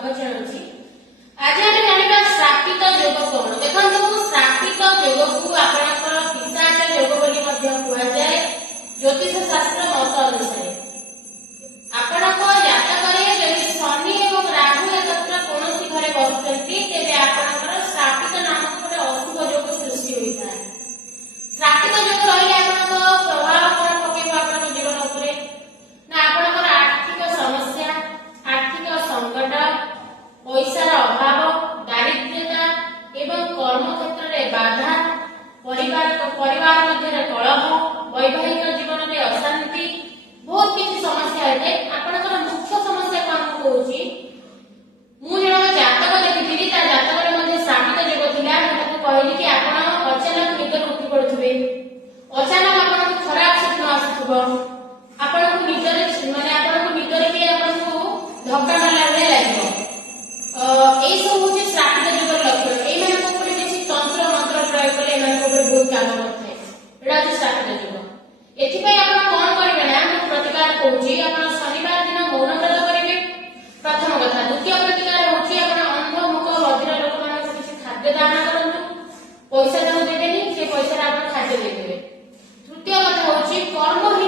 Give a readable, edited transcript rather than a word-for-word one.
प्रवचन अछि। आज हम जानिबा श्रापित योग कोन। देखंतु श्रापित योग को आपनकर पिशाच योग बोली मध्य कुआ जाय। ज्योतिष शास्त्र मत अनुसार आपनक जातकरे यदि शनि एवं राहु एकत्र कोनोसी घरे बसुचंती तेबे आपनकर श्रापित नामक गोटे अशुभ योग सृष्टि होइଥାଏ। श्रापित योग रहिले आपनक प्रभाव कोन पकेबो आपनक जीवन उपरे ना आपनकर आर्थिक समस्या, आर्थिक संकट, पैसार अभाव, दारिद्र्यता एवं कर्म क्षेत्र में बाधा, परिवार मध्य कलह, वैवाहिक जीवन में अशांति बहुत किसी समस्या है। आपनकर मुख्य समस्या कौन होउची मु जण जातक देखिथिली ता जातक रे मध्ये श्रापित योग थिला। मते कहली कि आपण अचानक निद उठी पडुथिबे, अचानक आपण खराब स्वप्न आसुथबो, आपण निजरे माने आपण निदरे के आपण धक्का लागले लागो। ए सब होची श्रापित योग लक्षण। ए माने कोपरे किछि तंत्र मंत्र प्रयोग कले माने कोपरे बहुत काम करथे। एडा जे श्रापित योग एथि पय आपण कोन करिवे ना मु प्रतिकार कहूची आपण शनिवार दिन मौन व्रत करिवे प्रथम कथा। द्वितीय प्रतिकार होची आपण अंध मुख बधिर लोक मानक किछि खाद्य दान करंतु, पैसा दान देबेनी से पैसा आपण खाद्य देबे। तृतीय कथा होची कर्म